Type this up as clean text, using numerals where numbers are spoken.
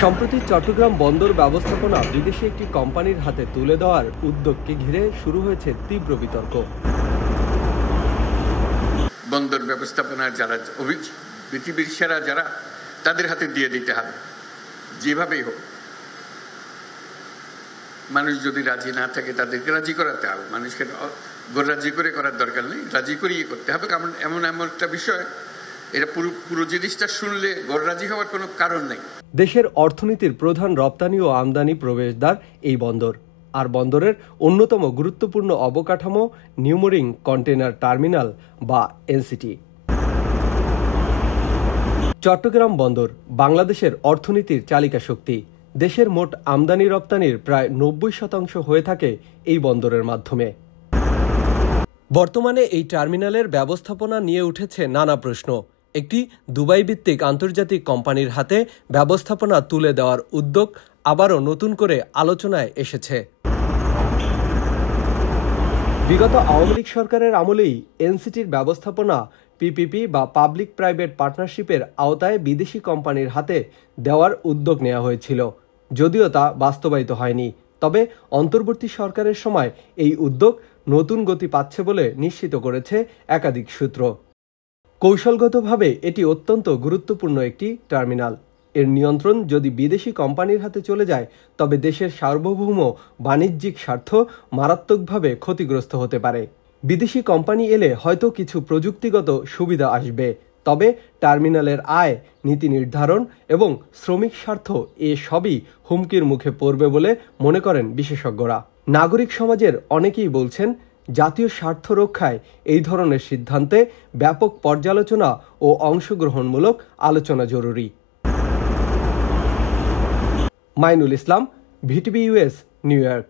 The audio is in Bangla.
সম্প্রতি চট্টগ্রাম বন্দর ব্যবস্থাপনা বিদেশি একটি কোম্পানির হাতে তুলে দেওয়ার উদ্যোগকে ঘিরে শুরু হয়েছে তীব্র বিতর্ক। বন্দর ব্যবস্থাপনার যারা পৃথিবীর সেরা যারা, তাদের হাতে দিয়ে দিতে হবে যেভাবেই হোক। মানুষ যদি রাজি না থাকে তাদেরকে রাজি করাতে হবে। মানুষকে রাজি করে করার দরকার নেই, রাজি করিয়ে করতে হবে। কারণ এমন একটা বিষয়, এটা পুরো জিনিসটা শুনলে রাজি হওয়ার কোনো কারণ নেই। দেশের অর্থনীতির প্রধান রপ্তানি ও আমদানি প্রবেশদ্বার এই বন্দর, আর বন্দরের অন্যতম গুরুত্বপূর্ণ অবকাঠামো নিউমোরিং কন্টেনার টার্মিনাল বা এনসিটি। চট্টগ্রাম বন্দর বাংলাদেশের অর্থনীতির চালিকা শক্তি। দেশের মোট আমদানি রপ্তানির প্রায় 90% হয়ে থাকে এই বন্দরের মাধ্যমে। বর্তমানে এই টার্মিনালের ব্যবস্থাপনা নিয়ে উঠেছে নানা প্রশ্ন। একটি দুবাই ভিত্তিক আন্তর্জাতিক কোম্পানির হাতে ব্যবস্থাপনা তুলে দেওয়ার উদ্যোগ আবারও নতুন করে আলোচনায় এসেছে। বিগত আওয়ামী লীগ সরকারের আমলেই এনসিটির ব্যবস্থাপনা পিপিপি বা পাবলিক প্রাইভেট পার্টনারশিপের আওতায় বিদেশি কোম্পানির হাতে দেওয়ার উদ্যোগ নেওয়া হয়েছিল, যদিও তা বাস্তবায়িত হয়নি। তবে অন্তর্বর্তী সরকারের সময় এই উদ্যোগ নতুন গতি পাচ্ছে বলে নিশ্চিত করেছে একাধিক সূত্র। কৌশলগতভাবে এটি অত্যন্ত গুরুত্বপূর্ণ একটি টার্মিনাল। এর নিয়ন্ত্রণ যদি বিদেশি কোম্পানির হাতে চলে যায়, তবে দেশের সার্বভৌম বাণিজ্যিক স্বার্থ মারাত্মকভাবে ক্ষতিগ্রস্ত হতে পারে। বিদেশি কোম্পানি এলে হয়তো কিছু প্রযুক্তিগত সুবিধা আসবে, তবে টার্মিনালের আয়, নীতি নির্ধারণ এবং শ্রমিক স্বার্থ এ সবই হুমকির মুখে পড়বে বলে মনে করেন বিশেষজ্ঞরা। নাগরিক সমাজের অনেকেই বলছেন, জাতীয় স্বার্থ রক্ষায় এই ধরনের সিদ্ধান্তে ব্যাপক পর্যালোচনা ও অংশগ্রহণমূলক আলোচনা জরুরি। মাইনুল ইসলাম, ভিটিভি ইউএস, নিউ ইয়র্ক।